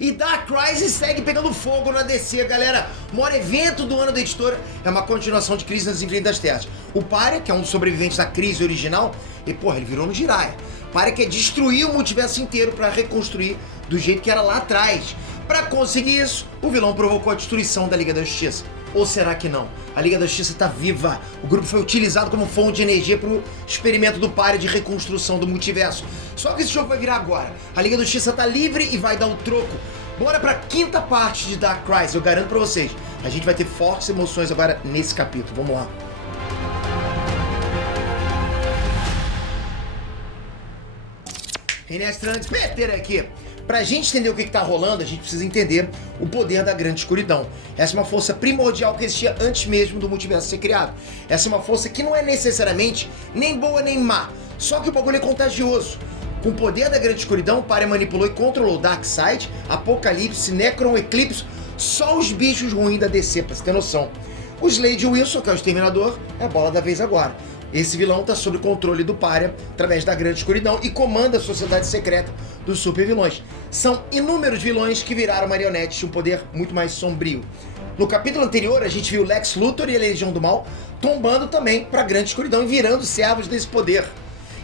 E Dark Crisis segue pegando fogo na DC, galera. O maior evento do ano da editora é uma continuação de Crise nas Infinitas Terras. O Pária, que é um dos sobreviventes da crise original, e porra, ele virou no Jiraiya. Pária quer destruir o multiverso inteiro pra reconstruir do jeito que era lá atrás. Pra conseguir isso, o vilão provocou a destruição da Liga da Justiça. Ou será que não? A Liga da Justiça tá viva. O grupo foi utilizado como fonte de energia pro experimento do Pária de reconstrução do multiverso. Só que esse jogo vai virar agora. A Liga da Justiça tá livre e vai dar o troco. Bora pra quinta parte de Dark Crisis, eu garanto pra vocês. A gente vai ter fortes emoções agora nesse capítulo. Vamos lá. Renestrante Peter aqui. Pra gente entender o que tá rolando, a gente precisa entender o poder da grande escuridão. Essa é uma força primordial que existia antes mesmo do multiverso ser criado. Essa é uma força que não é necessariamente nem boa nem má, só que o bagulho é contagioso. Com o poder da grande escuridão, o Pária manipulou e controlou Darkseid, Apocalipse, Necron, Eclipse, só os bichos ruins da DC, pra você ter noção. O Slade Wilson, que é o Exterminador, é a bola da vez agora. Esse vilão está sob o controle do Pária através da grande escuridão e comanda a sociedade secreta dos supervilões. São inúmeros vilões que viraram marionetes de um poder muito mais sombrio. No capítulo anterior, a gente viu Lex Luthor e a Legião do Mal tombando também para a grande escuridão e virando servos desse poder.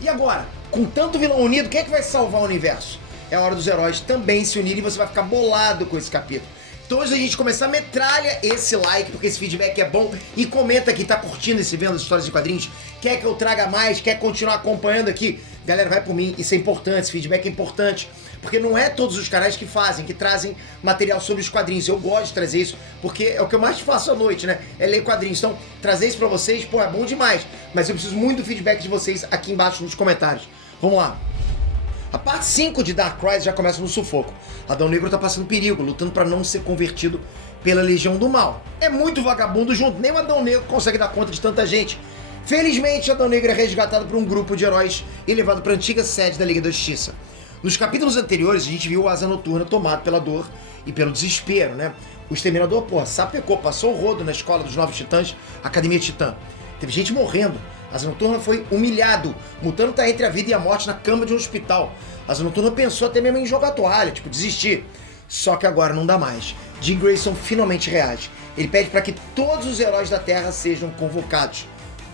E agora, com tanto vilão unido, quem é que vai salvar o universo? É a hora dos heróis também se unirem e você vai ficar bolado com esse capítulo. Então antes da gente começar, metralha esse like, porque esse feedback é bom, e comenta aqui, tá curtindo esse Vendo as Histórias em Quadrinhos? Quer que eu traga mais? Quer continuar acompanhando aqui? Galera, vai por mim, isso é importante, esse feedback é importante, porque não é todos os canais que fazem, que trazem material sobre os quadrinhos. Eu gosto de trazer isso, porque é o que eu mais faço à noite, né? É ler quadrinhos. Então, trazer isso pra vocês, pô, é bom demais. Mas eu preciso muito do feedback de vocês aqui embaixo nos comentários. Vamos lá. A parte 5 de Dark Crisis já começa no sufoco. Adão Negro tá passando perigo, lutando para não ser convertido pela Legião do Mal. É muito vagabundo junto, nem o Adão Negro consegue dar conta de tanta gente. Felizmente, Adão Negro é resgatado por um grupo de heróis e levado para a antiga sede da Liga da Justiça. Nos capítulos anteriores, a gente viu o Asa Noturna tomado pela dor e pelo desespero, né? O Exterminador, porra, sapecou, passou o rodo na escola dos Novos Titãs, Academia Titã. Teve gente morrendo. Asa Noturna foi humilhado. Mutano tá entre a vida e a morte na cama de um hospital. Asa Noturna pensou até mesmo em jogar toalha, tipo, desistir. Só que agora não dá mais. Jean Grayson finalmente reage. Ele pede para que todos os heróis da Terra sejam convocados.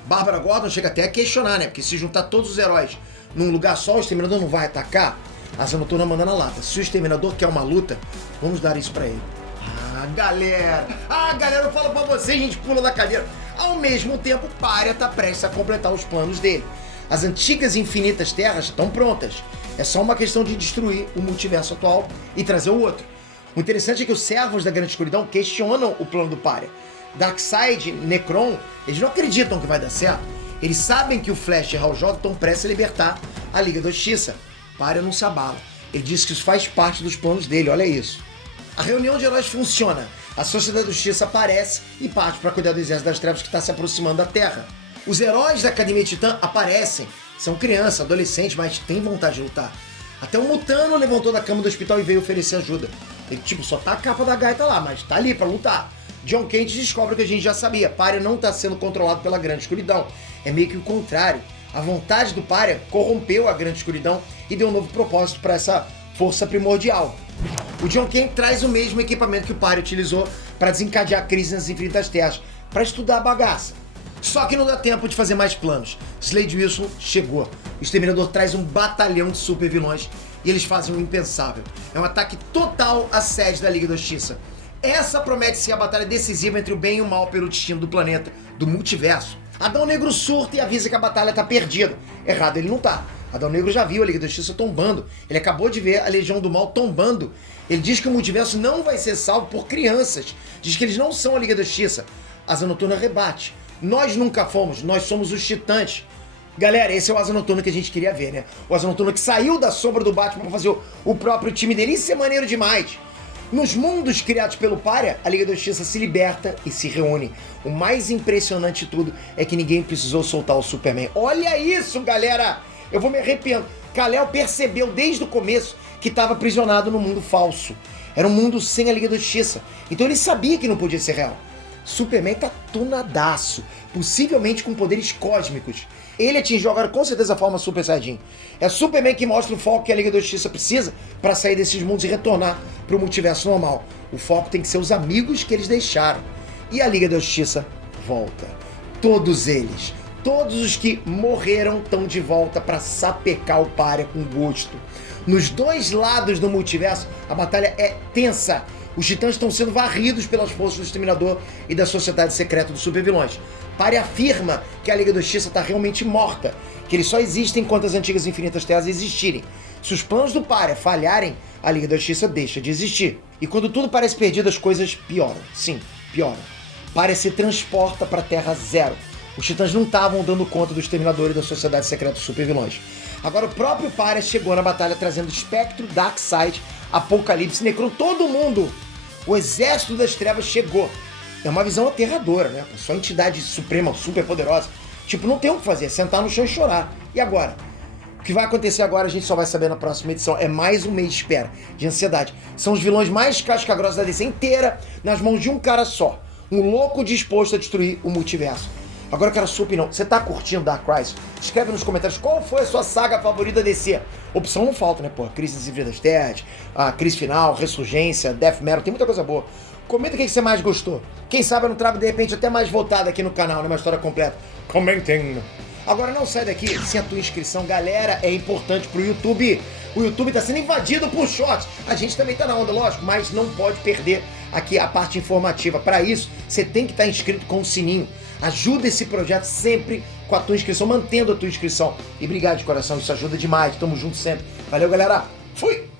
Bárbara Gordon chega até a questionar, né? Porque se juntar todos os heróis num lugar só, o Exterminador não vai atacar? Asa Noturna manda na lata. Se o Exterminador quer uma luta, vamos dar isso pra ele. Galera, eu falo pra vocês, a gente pula da cadeira. Ao mesmo tempo, Pária tá prestes a completar os planos dele. As antigas infinitas terras estão prontas. É só uma questão de destruir o multiverso atual e trazer o outro. O interessante é que os servos da Grande Escuridão questionam o plano do Pária. Darkseid, Necron, eles não acreditam que vai dar certo. Eles sabem que o Flash e Hal Jordan estão prestes a libertar a Liga da Justiça. Pária não se abala. Ele diz que isso faz parte dos planos dele, olha isso. A reunião de heróis funciona. A Sociedade da Justiça aparece e parte para cuidar do Exército das Trevas que está se aproximando da Terra. Os heróis da Academia Titã aparecem. São crianças, adolescentes, mas têm vontade de lutar. Até o Mutano levantou da cama do hospital e veio oferecer ajuda. Ele, só tá a capa da gaita lá, mas tá ali para lutar. John Kent descobre o que a gente já sabia. Pária não tá sendo controlado pela Grande Escuridão. É meio que o contrário. A vontade do Pária corrompeu a Grande Escuridão e deu um novo propósito para essa força primordial. O John Kent traz o mesmo equipamento que o Pária utilizou para desencadear a crise nas Infinitas Terras, para estudar a bagaça. Só que não dá tempo de fazer mais planos. Slade Wilson chegou. O Exterminador traz um batalhão de super vilões e eles fazem o impensável. É um ataque total à sede da Liga da Justiça. Essa promete ser a batalha decisiva entre o bem e o mal pelo destino do planeta, do multiverso. Adão Negro surta e avisa que a batalha tá perdida. Errado ele não tá. Adão Negro já viu a Liga da Justiça tombando. Ele acabou de ver a Legião do Mal tombando. Ele diz que o multiverso não vai ser salvo por crianças. Diz que eles não são a Liga da Justiça. Asa Noturna rebate. Nós nunca fomos, nós somos os Titãs. Galera, esse é o Asa Noturna que a gente queria ver, né? O Asa Noturna que saiu da sombra do Batman pra fazer o próprio time dele. Isso é maneiro demais. Nos mundos criados pelo Pária, a Liga da Justiça se liberta e se reúne. O mais impressionante de tudo é que ninguém precisou soltar o Superman. Olha isso, galera! Eu vou me arrepender. Kal-El percebeu desde o começo que estava aprisionado no mundo falso. Era um mundo sem a Liga da Justiça. Então ele sabia que não podia ser real. Superman tá tunadaço. possivelmente com poderes cósmicos. Ele atingiu agora com certeza a forma Super Saiyajin. É Superman que mostra o foco que a Liga da Justiça precisa para sair desses mundos e retornar para o multiverso normal. O foco tem que ser os amigos que eles deixaram. E a Liga da Justiça volta. Todos eles. Todos os que morreram estão de volta para sapecar o Pária com gosto. Nos dois lados do multiverso, a batalha é tensa. Os titãs estão sendo varridos pelas forças do Exterminador e da Sociedade Secreta dos Supervilões. Pária afirma que a Liga da Justiça está realmente morta, que eles só existem enquanto as antigas Infinitas Terras existirem. Se os planos do Pária falharem, a Liga da Justiça deixa de existir. E quando tudo parece perdido, as coisas pioram. Sim, pioram. Pária se transporta para a Terra Zero. Os titãs não estavam dando conta do Exterminador e da Sociedade Secreta dos Supervilões. Agora o próprio Pária chegou na batalha trazendo Espectro, Darkseid, Apocalipse, Necron, todo mundo. O exército das trevas chegou. É uma visão aterradora, né? Só entidade suprema, super poderosa. Tipo, não tem o que fazer, é sentar no chão e chorar. E agora? O que vai acontecer agora a gente só vai saber na próxima edição. É mais um mês de espera, de ansiedade. São os vilões mais casca-grossa da DC inteira nas mãos de um cara só. Um louco disposto a destruir o multiverso. Agora eu quero a sua opinião. Você tá curtindo Dark Crisis? Escreve nos comentários qual foi a sua saga favorita DC. Opção não falta, né, pô? Crise das Infinitas Terras, a Crise Final, Ressurgência, Death Metal, tem muita coisa boa. Comenta o que você mais gostou. Quem sabe eu não trago, de repente, até mais voltado aqui no canal, né? Uma história completa. Comentem. Agora não sai daqui sem a tua inscrição. Galera, é importante pro YouTube. O YouTube tá sendo invadido por shorts. A gente também tá na onda, lógico, mas não pode perder aqui a parte informativa. Para isso, você tem que estar inscrito com o sininho. Ajuda esse projeto sempre com a tua inscrição, mantendo a tua inscrição. E obrigado de coração, isso ajuda demais. Tamo junto sempre. Valeu, galera. Fui!